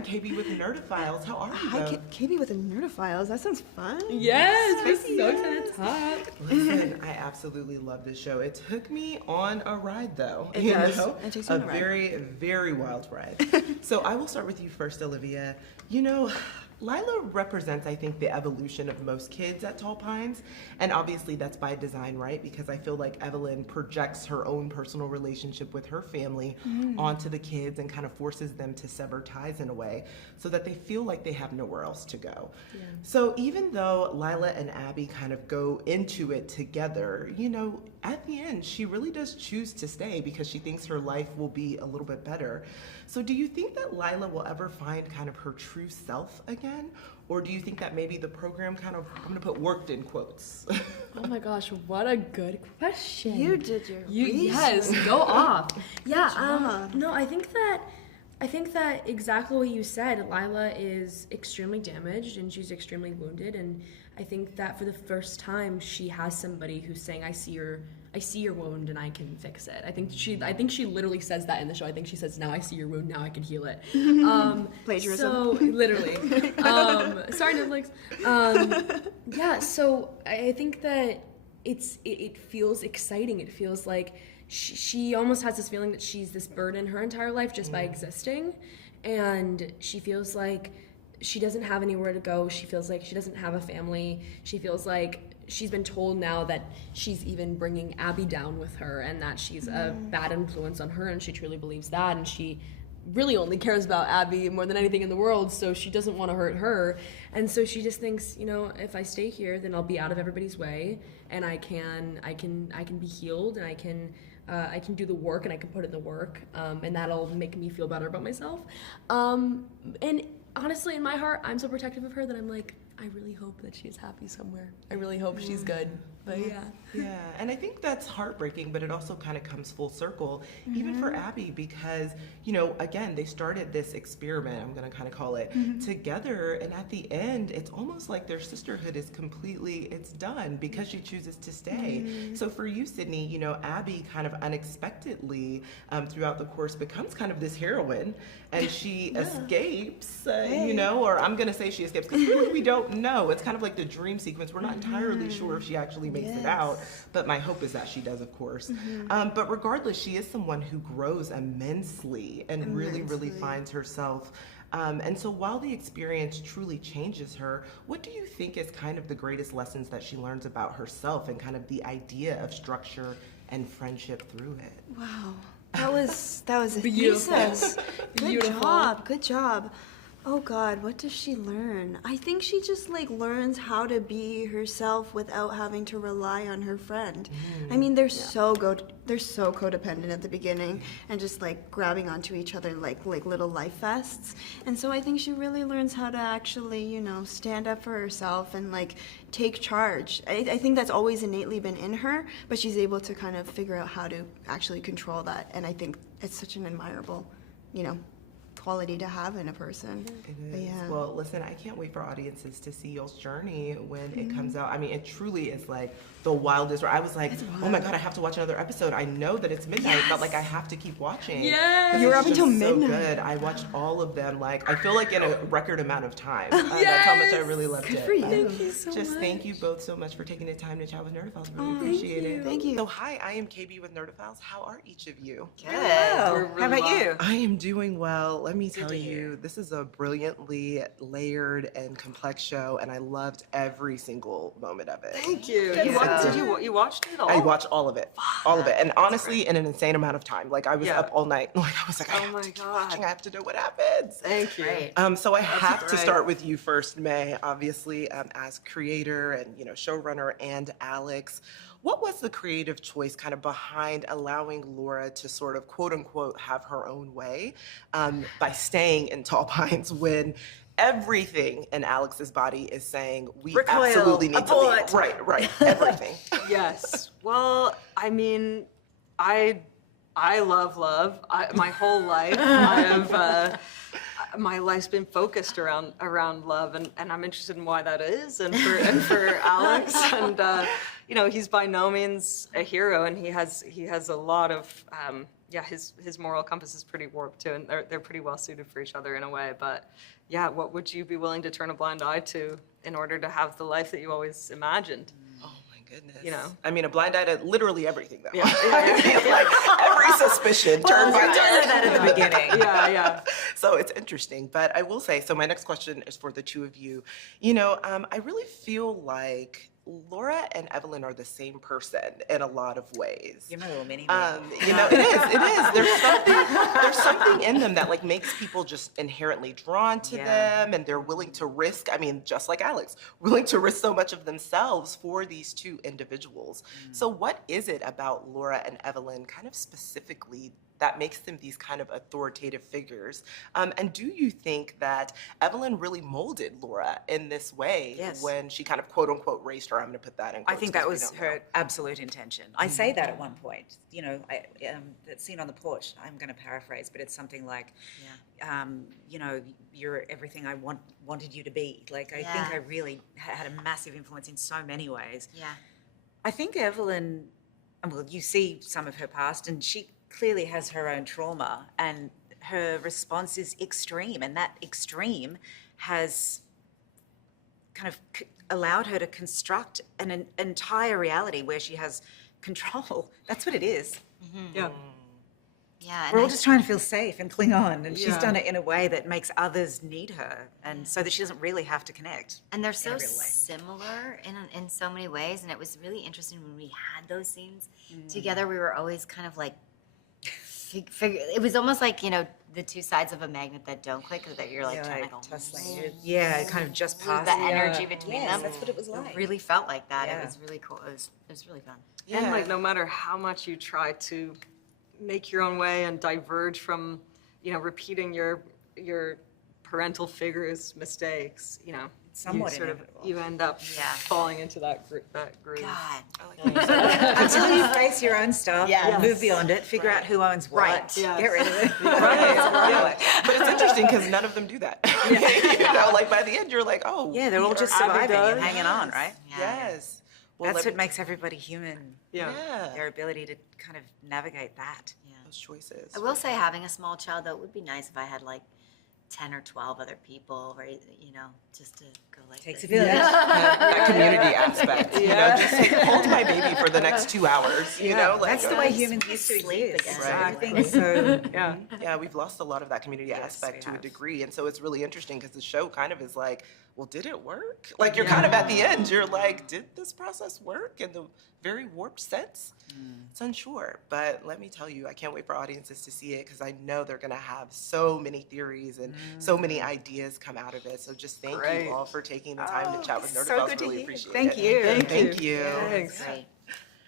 I'm KB with the Nerdophiles. How are you? Hi, KB with the Nerdophiles. That sounds fun. Yes, we're so excited to talk. Listen, I absolutely love this show. It took me on a ride, though. It does. It takes you on a ride. Very, very wild ride. So I will start with you first, Alyvia. You know, Lila represents, I think, the evolution of most kids at Tall Pines. And obviously that's by design, right? Because I feel like Evelyn projects her own personal relationship with her family onto the kids and kind of forces them to sever ties in a way so that they feel like they have nowhere else to go. Yeah. So even though Lila and Abby kind of go into it together, you know, at the end, she really does choose to stay because she thinks her life will be a little bit better. So do you think that Lila will ever find kind of her true self again? Or do you think that maybe the program kind of, I'm gonna put worked in quotes. Oh my gosh, what a good question. You did your research. Yes, go off. Yeah, no, I think that exactly what you said, Lila is extremely damaged and she's extremely wounded, and I think that for the first time she has somebody who's saying, I see your wound and I can fix it. I think she literally says that in the show. I think she says, now I see your wound, now I can heal it. Plagiarism. So, literally. Sorry, Netflix. Yeah, so I think that it feels exciting. It feels like she almost has this feeling that she's this burden her entire life just by existing, and she feels like she doesn't have anywhere to go. She feels like she doesn't have a family. She feels like she's been told now that she's even bringing Abby down with her and that she's a bad influence on her, and she truly believes that, and she really only cares about Abby more than anything in the world, so she doesn't want to hurt her. And so she just thinks, you know, if I stay here, then I'll be out of everybody's way, and I can be healed, and I can do the work, and I can put in the work, and that'll make me feel better about myself. And honestly, in my heart, I'm so protective of her that I'm like, I really hope that she's happy somewhere. I really hope she's good. But yeah. Yeah, and I think that's heartbreaking, but it also kind of comes full circle, even for Abby, because, you know, again, they started this experiment, I'm gonna kind of call it, together, and at the end, it's almost like their sisterhood is completely, it's done because she chooses to stay. So for you, Sydney, you know, Abby kind of unexpectedly throughout the course becomes kind of this heroine, and she escapes, you know, or I'm gonna say she escapes, because really we don't know. It's kind of like the dream sequence. We're not entirely sure if she actually makes it out, but my hope is that she does, of course. But regardless, she is someone who grows immensely and really finds herself. And so while the experience truly changes her, what do you think is kind of the greatest lessons that she learns about herself and kind of the idea of structure and friendship through it? Wow, that was a Beautiful. thesis. Beautiful. Good job. Oh God, what does she learn? I think she just like learns how to be herself without having to rely on her friend. I mean, they're so codependent at the beginning and just like grabbing onto each other like little life vests. And so I think she really learns how to actually, you know, stand up for herself and like take charge. I think that's always innately been in her, but she's able to kind of figure out how to actually control that. And I think it's such an admirable, you know, quality to have in a person. It is. Yeah. Well, listen, I can't wait for audiences to see y'all's journey when it comes out. I mean, it truly is like the wildest. I was like, oh my God, I have to watch another episode. I know that it's midnight, but like I have to keep watching. Yes. You were up until midnight. So good. I watched all of them. Like I feel like in a record amount of time. That's how much I really loved it. Good for you. Thank you so Just much. thank you both so much for taking the time to chat with Nerdophiles. Really appreciate it. Thank you. So hi, I am KB with Nerdophiles. How are each of you? Good. How about you? I am doing well. Let me tell you, this is a brilliantly layered and complex show, and I loved every single moment of it. Thank you. Yeah. You watched it all? I watched all of it, and honestly, in an insane amount of time. Like I was Yeah. up all night. Like I was like, I Oh have my to keep God. watching. I have to know what happens. Thank you. Right. So I have to great. start with you first, May. Obviously, as creator and showrunner, and Alex. What was the creative choice kind of behind allowing Laura to sort of quote unquote have her own way by staying in Tall Pines when everything in Alex's body is saying we Recoil, absolutely need to leave? abort. Right, everything. Yes. Well, I mean, I love love. My whole life, I have. My life's been focused around love, and I'm interested in why that is, and for Alex, and he's by no means a hero, and he has a lot of yeah, his moral compass is pretty warped too, and they're pretty well suited for each other in a way. But yeah, what would you be willing to turn a blind eye to in order to have the life that you always imagined? Oh my goodness. You know? I mean, a blind eye to literally everything, though. Yeah. I mean, like every suspicion turned by I turn. heard that at the beginning. Yeah. So it's interesting, but I will say, so my next question is for the two of you. You know, I really feel like Laura and Evelyn are the same person in a lot of ways. You're my little mini. You know, it is. There's something in them that like makes people just inherently drawn to them, and they're willing to risk, I mean, just like Alex, willing to risk so much of themselves for these two individuals. So what is it about Laura and Evelyn kind of specifically that makes them these kind of authoritative figures? And do you think that Evelyn really molded Laura in this way when she kind of quote unquote raised her? I'm going to put that in quotes. I think that 'cause we was don't her know. absolute intention. I say that at one point. You know, that scene on the porch, I'm going to paraphrase, but it's something like, you know, you're everything I wanted you to be. Like, I think I really had a massive influence in so many ways. Yeah. I think Evelyn, well, you see some of her past, and she clearly has her own trauma, and her response is extreme, and that extreme has kind of allowed her to construct an entire reality where she has control. That's what it is. Yeah. Yeah. And We're all I- just trying to feel safe and cling on, and she's Yeah. done it in a way that makes others need her, and so that she doesn't really have to connect. And they're so real way. similar in so many ways, and it was really interesting when we had those scenes together. We were always kind of like, it was almost like, you know, the two sides of a magnet that don't click, or that you're like trying to go. Yeah, kind of just past. The energy between Yes, them. that's what it was like. It really felt like that. Yeah. It was really cool. It was really fun. And like no matter how much you try to make your own way and diverge from, you know, repeating your parental figure's mistakes, you know, somewhat you sort of inevitable. you end up falling into that groove. God. Until you face your own stuff, Yes. move beyond it, figure out who owns what, Right. Yes. get rid of it. Right. But it's interesting because none of them do that. You know, like by the end, you're like, oh, Yeah, they're all we just are surviving and Abigail. hanging on, right? Yes. Well, That's let what me- makes everybody human. Yeah. Their ability to kind of navigate that. those choices. I will say, having a small child, though, it would be nice if I had like 10 or 12 other people, or, you know, just to go like Takes a this. village. That community aspect. You know, just like, hold my baby for the next 2 hours. You know, like That's the way humans used to Sleep exist. again. I Right. think so. Yeah. Yeah, we've lost a lot of that community Yes, aspect we to a have. degree. And so it's really interesting because the show kind of is like, well, did it work? Like you're kind of at the end, you're like, did this process work in the very warped sense? It's unsure. But let me tell you, I can't wait for audiences to see it because I know they're going to have so many theories and so many ideas come out of it. So just thank Great. you all for taking the time to chat with so Nerdophiles. good to Really hear. appreciate Thank it. you. Thank you. Thanks. Great.